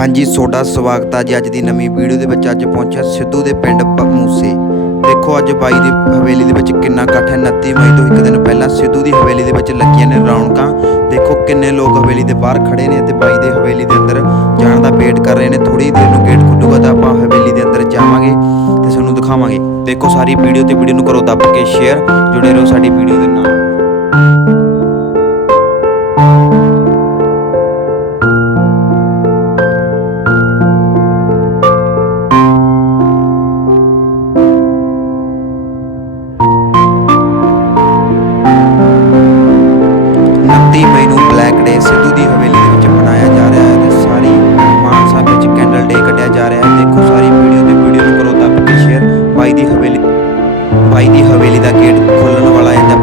ਹਾਂਜੀ, ਤੁਹਾਡਾ ਸਵਾਗਤ ਹੈ ਜੀ ਅੱਜ ਦੀ ਨਵੀਂ ਵੀਡੀਓ ਦੇ ਵਿੱਚ। ਅੱਜ ਪਹੁੰਚਿਆ ਸਿੱਧੂ ਦੇ ਪਿੰਡ ਮੂਸੇ। ਦੇਖੋ ਅੱਜ ਬਾਈ ਦੀ ਹਵੇਲੀ ਦੇ ਵਿੱਚ ਕਿੰਨਾ ਇਕੱਠ ਹੈ। 29 ਮਈ ਤੋਂ ਇੱਕ ਦਿਨ ਪਹਿਲਾਂ ਸਿੱਧੂ ਦੀ ਹਵੇਲੀ ਦੇ ਵਿੱਚ ਲੱਗੀਆਂ ਨੇ ਰੌਣਕਾਂ। ਦੇਖੋ ਕਿੰਨੇ ਲੋਕ ਹਵੇਲੀ ਦੇ ਬਾਹਰ ਖੜੇ ਨੇ ਤੇ ਬਾਈ ਦੇ ਹਵੇਲੀ ਦੇ ਅੰਦਰ ਜਾਣ ਦਾ ਵੇਟ ਕਰ ਰਹੇ ਨੇ। ਥੋੜੀ ਦੇਰ ਨੂੰ ਗੇਟ ਖੁੱਲੂਗਾ ਤਾਂ ਆਪਾਂ ਹਵੇਲੀ ਦੇ ਅੰਦਰ ਜਾਵਾਂਗੇ ਤੇ ਤੁਹਾਨੂੰ ਦਿਖਾਵਾਂਗੇ। ਦੇਖੋ ਸਾਰੀ ਵੀਡੀਓ ਤੇ ਵੀਡੀਓ ਨੂੰ ਕਰੋ ਦੱਬ ਕੇ ਸ਼ੇਅਰ ਜੁੜੇ ਰਹੋ ਸਾਡੀ ਵੀਡੀਓ ਦੇ ਨਾਲ। ਸੈਂਕੜੇ ਸਿੱਧੂ ਦੀ ਹਵੇਲੀ ਦੇ ਵਿੱਚ ਮਨਾਇਆ ਜਾ ਰਿਹਾ ਹੈ ਤੇ ਸਾਰੀ ਮਾਨਸਾ ਵਿੱਚ ਕੈਂਡਲ ਡੇ ਕੱਢਿਆ ਜਾ ਰਿਹਾ ਹੈ। ਦੇਖੋ ਸਾਰੀ ਵੀਡੀਓ ਤੇ ਵੀਡੀਓ ਨੂੰ ਕਰੋ ਦੱਬ ਸ਼ੇਅਰ ਬਾਈ ਦੀ ਹਵੇਲੀ ਬਾਈ ਦੀ ਹਵੇਲੀ ਦਾ ਗੇਟ ਖੋਲਣ ਵਾਲਾ ਹੈ ਤੇ